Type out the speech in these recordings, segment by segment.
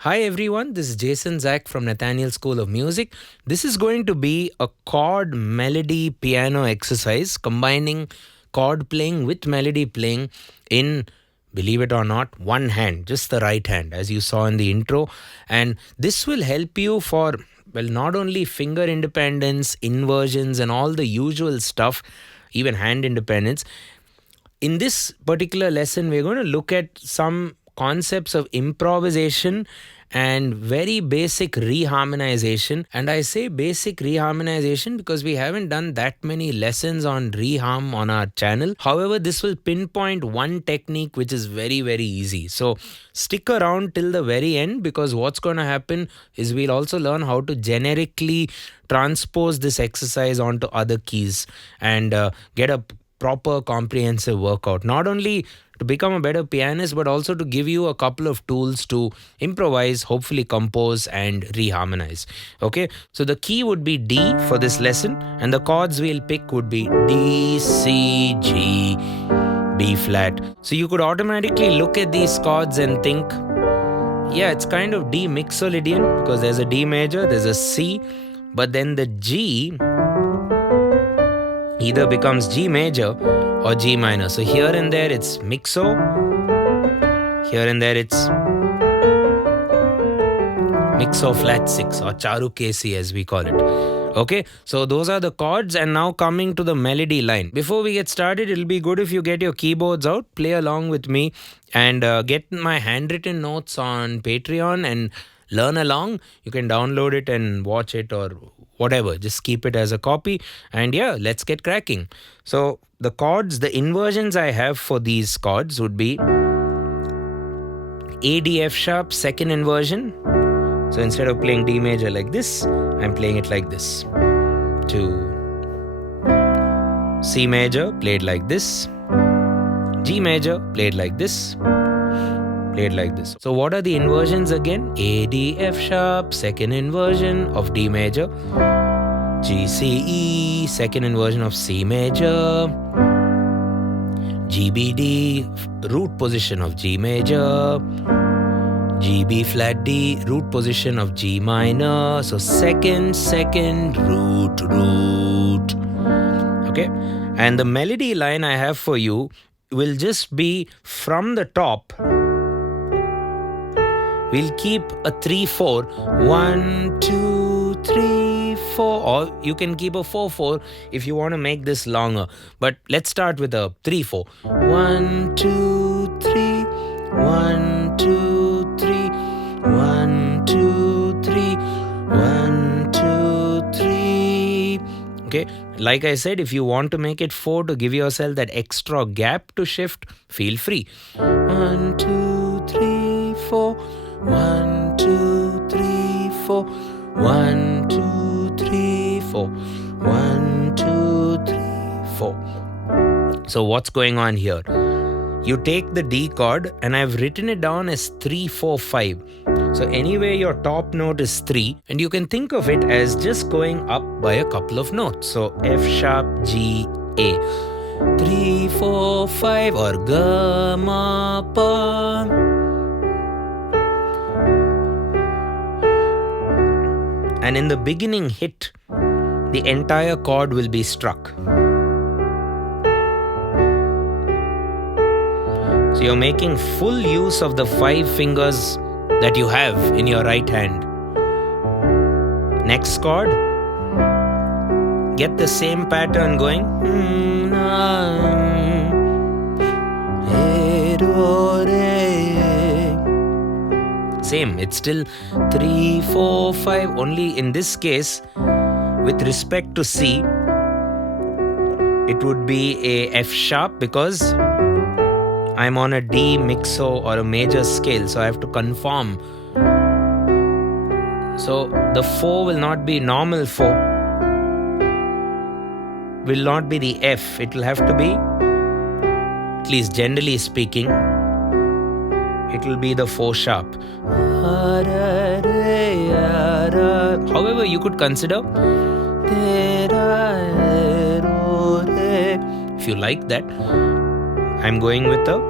Hi everyone, this is Jason Zach from Nathaniel School of Music. This is going to be a chord melody piano exercise combining chord playing with melody playing in, believe it or not, one hand, just the right hand, as you saw in the intro. And this will help you for, well, not only finger independence, inversions, and all the usual stuff, even hand independence. In this particular lesson, we're going to look at some concepts of improvisation and very basic reharmonization. And I say basic reharmonization because we haven't done that many lessons on reharm on our channel. However, this will pinpoint one technique which is very, very easy. So stick around till the very end, because what's going to happen is we'll also learn how to generically transpose this exercise onto other keys and get a proper comprehensive workout, not only to become a better pianist but also to give you a couple of tools to improvise, hopefully compose and reharmonize. Okay, so the key would be D for this lesson, and the chords we'll pick would be D, C, G, B flat. So you could automatically look at these chords and think, yeah, it's kind of D mixolydian, because there's a D major, there's a C, but then the G either becomes G major or G minor. So here and there it's mixo, here and there it's mixo flat 6 or charukesi as we call it. Okay, so those are the chords, and now coming to the melody line. Before we get started, it'll be good if you get your keyboards out, play along with me, and get my handwritten notes on Patreon and learn along. You can download it and watch it or whatever, just keep it as a copy. And yeah, let's get cracking. So the chords, the inversions I have for these chords would be A, D, F sharp, second inversion. So instead of playing D major like this, I'm playing it like this. To C major, played like this. G major, played like this. Played like this. So what are the inversions again? A, D, F sharp, second inversion of D major. G, C, E, second inversion of C major. G, B, D, root position of G major. G, B flat D, root position of G minor. So second, root. Okay. And the melody line I have for you will just be from the top. We'll keep a 3-4. 1, 2, 3, 4. Or you can keep a 4-4 if you want to make this longer. But let's start with a 3-4. 1, 2, 3. 1, 2, 3. 1, 2, 3. 1, 2, 3. Okay. Like I said, if you want to make it 4 to give yourself that extra gap to shift, feel free. 1, 2, 3, 4. 1, 2, 3, 4. 1, 2, 3, 4. 1, 2, 3, 4. So what's going on here? You take the D chord, and I've written it down as 3, 4, 5. So anyway, your top note is 3, and you can think of it as just going up by a couple of notes. So F sharp, G, A. 3, 4, 5 or Ga, Ma, Pa. And in the beginning hit, the entire chord will be struck. So you're making full use of the 5 fingers that you have in your right hand. Next chord, get the same pattern going. Same, it's still 3, 4, 5. Only in this case, with respect to C, it would be a F sharp because I'm on a D mixo or a major scale, so I have to conform. So the 4 will not be normal 4, will not be the F. It will have to be, at least generally speaking, it will be the 4 sharp. However, you could consider, if you like that, I'm going with the,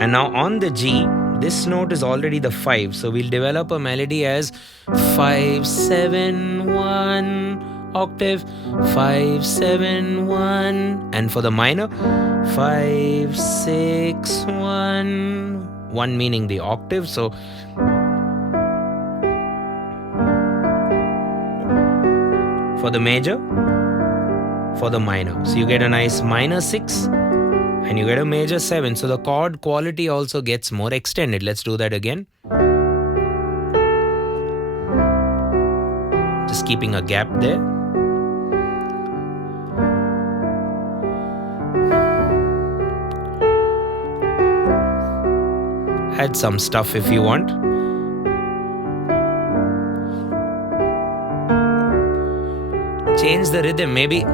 and now on the G, this note is already the 5. So we'll develop a melody as 5, 7, 1 octave, 5, 7, 1. And for the minor, 5, 6, 1. 1 meaning the octave. So for the major, for the minor. So you get a nice minor 6 and you get a major 7. So the chord quality also gets more extended. Let's do that again. Just keeping a gap there. Add some stuff if you want. Change the rhythm, maybe.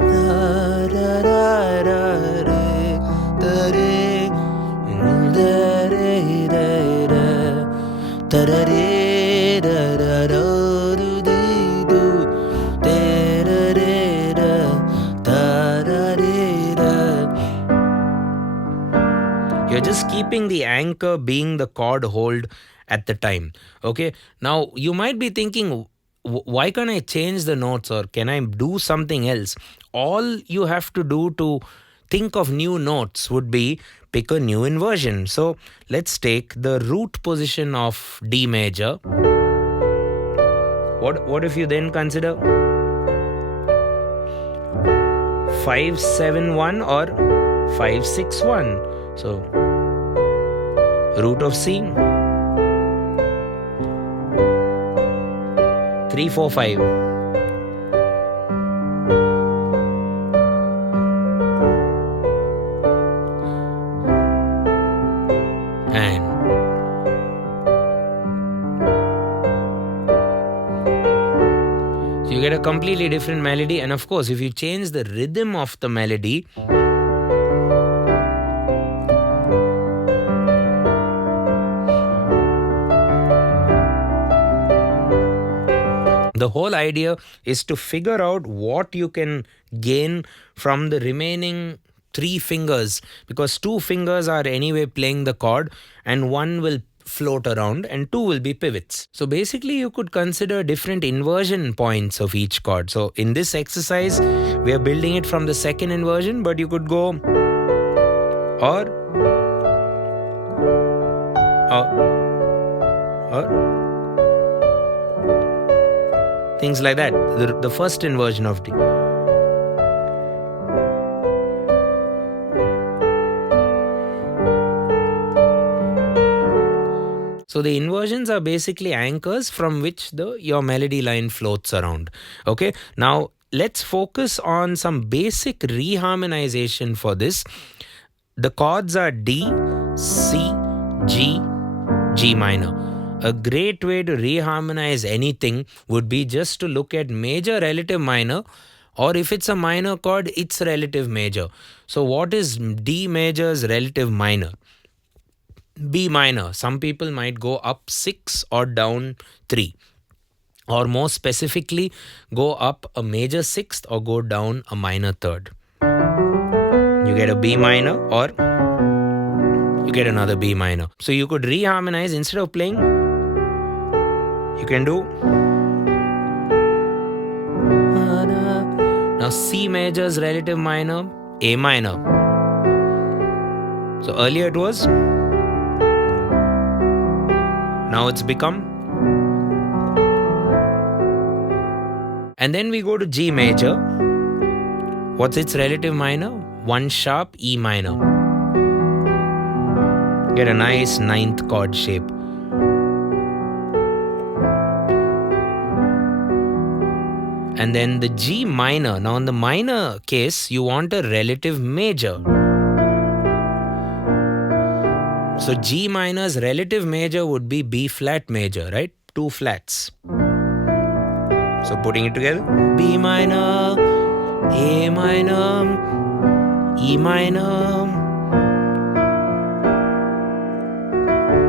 You're just keeping the anchor being the chord hold at the time. Okay. Now you might be thinking, why can't I change the notes, or can I do something else? All you have to do to think of new notes would be pick a new inversion. So let's take the root position of D major. What if you then consider 5, 7, 1 or 5, 6, 1? So root of C, 3, 4, 5. And so you get a completely different melody. And of course, if you change the rhythm of the melody, the whole idea is to figure out what you can gain from the remaining 3 fingers, because 2 fingers are anyway playing the chord and 1 will float around and 2 will be pivots. So basically you could consider different inversion points of each chord. So in this exercise we are building it from the second inversion, but you could go or things like that. The first inversion of D. So the inversions are basically anchors from which your melody line floats around. Okay. Now let's focus on some basic reharmonization for this. The chords are D, C, G, G minor. A great way to reharmonize anything would be just to look at major relative minor, or if it's a minor chord, it's relative major. So what is D major's relative minor? B minor. Some people might go up 6 or down 3. Or more specifically, go up a major 6th or go down a minor 3rd. You get a B minor or you get another B minor. So you could reharmonize. Instead of playing, you can do. Now C major's relative minor, A minor. So earlier it was. Now it's become. And then we go to G major. What's its relative minor? 1 sharp E minor. Get a nice 9th chord shape. And then the G minor. Now in the minor case, you want a relative major. So G minor's relative major would be B flat major, right? 2 flats. So putting it together, B minor, A minor, E minor.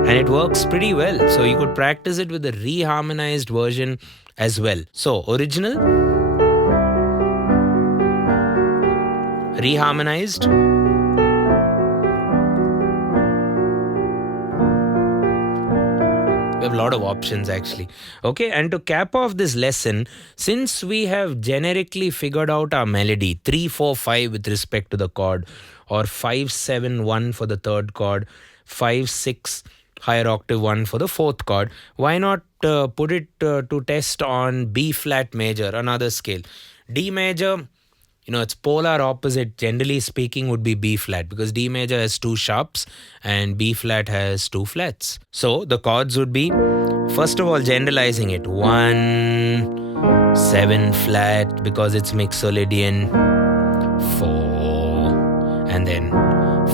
And it works pretty well. So you could practice it with the reharmonized version as well. So original, reharmonized, have a lot of options actually. Okay, and to cap off this lesson, since we have generically figured out our melody 3 4 5 with respect to the chord, or 5 7 1 for the third chord, 5 6 higher octave 1 for the fourth chord, why not put it to test on B flat major, another scale. D major, its polar opposite, generally speaking, would be B flat, because D major has two sharps and B flat has two flats. So the chords would be, first of all, generalizing it, 1 7 flat because it's mixolydian, 4, and then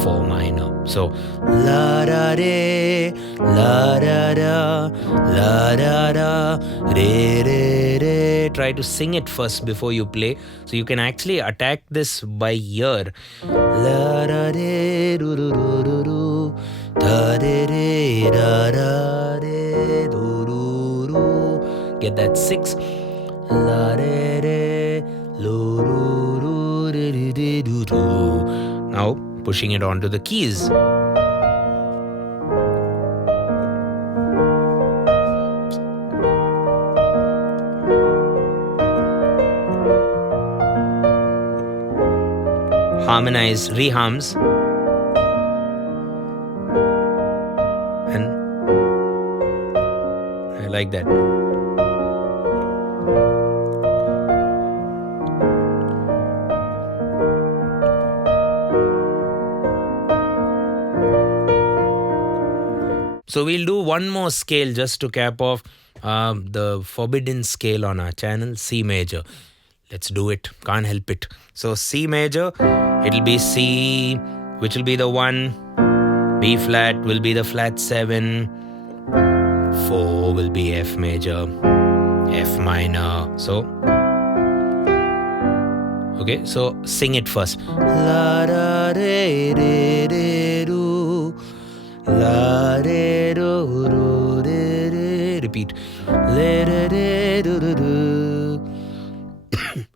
4 minor. So la da re, la da da, la da da, re re re. Try to sing it first before you play, so you can actually attack this by ear. La da re, do do do do do, da de re, da da de, do do do. Get that 6. La de re, lo do do de de do do. Now pushing it onto the keys. Harmonize, reharms, and I like that. So we'll do one more scale just to cap off the forbidden scale on our channel, C major. Let's do it. Can't help it. So C major, it'll be C, which will be the 1. B flat will be the flat 7. 4 will be F major. F minor. So, okay, so sing it first. La da re re re do. La re do do re re. Repeat. Le re re do do do.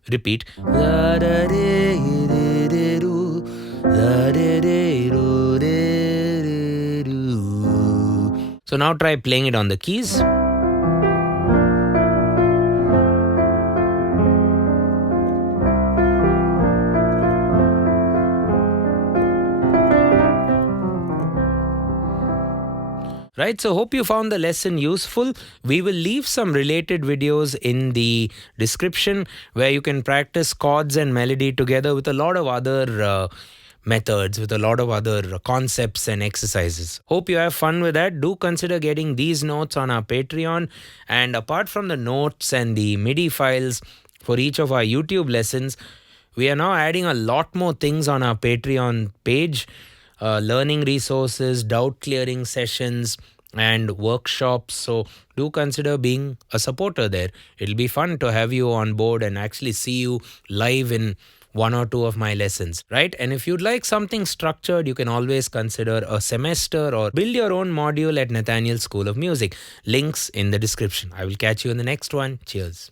Repeat. La da re re re do. La re re do re re do. So now try playing it on the keys. Right, so hope you found the lesson useful. We will leave some related videos in the description where you can practice chords and melody together with a lot of other methods, with a lot of other concepts and exercises. Hope you have fun with that. Do consider getting these notes on our Patreon. And apart from the notes and the MIDI files for each of our YouTube lessons, we are now adding a lot more things on our Patreon page. Learning resources, doubt clearing sessions, and workshops. So do consider being a supporter there. It'll be fun to have you on board and actually see you live in one or two of my lessons, right? And if you'd like something structured, you can always consider a semester or build your own module at Nathaniel School of Music. Links in the description. I will catch you in the next one. Cheers.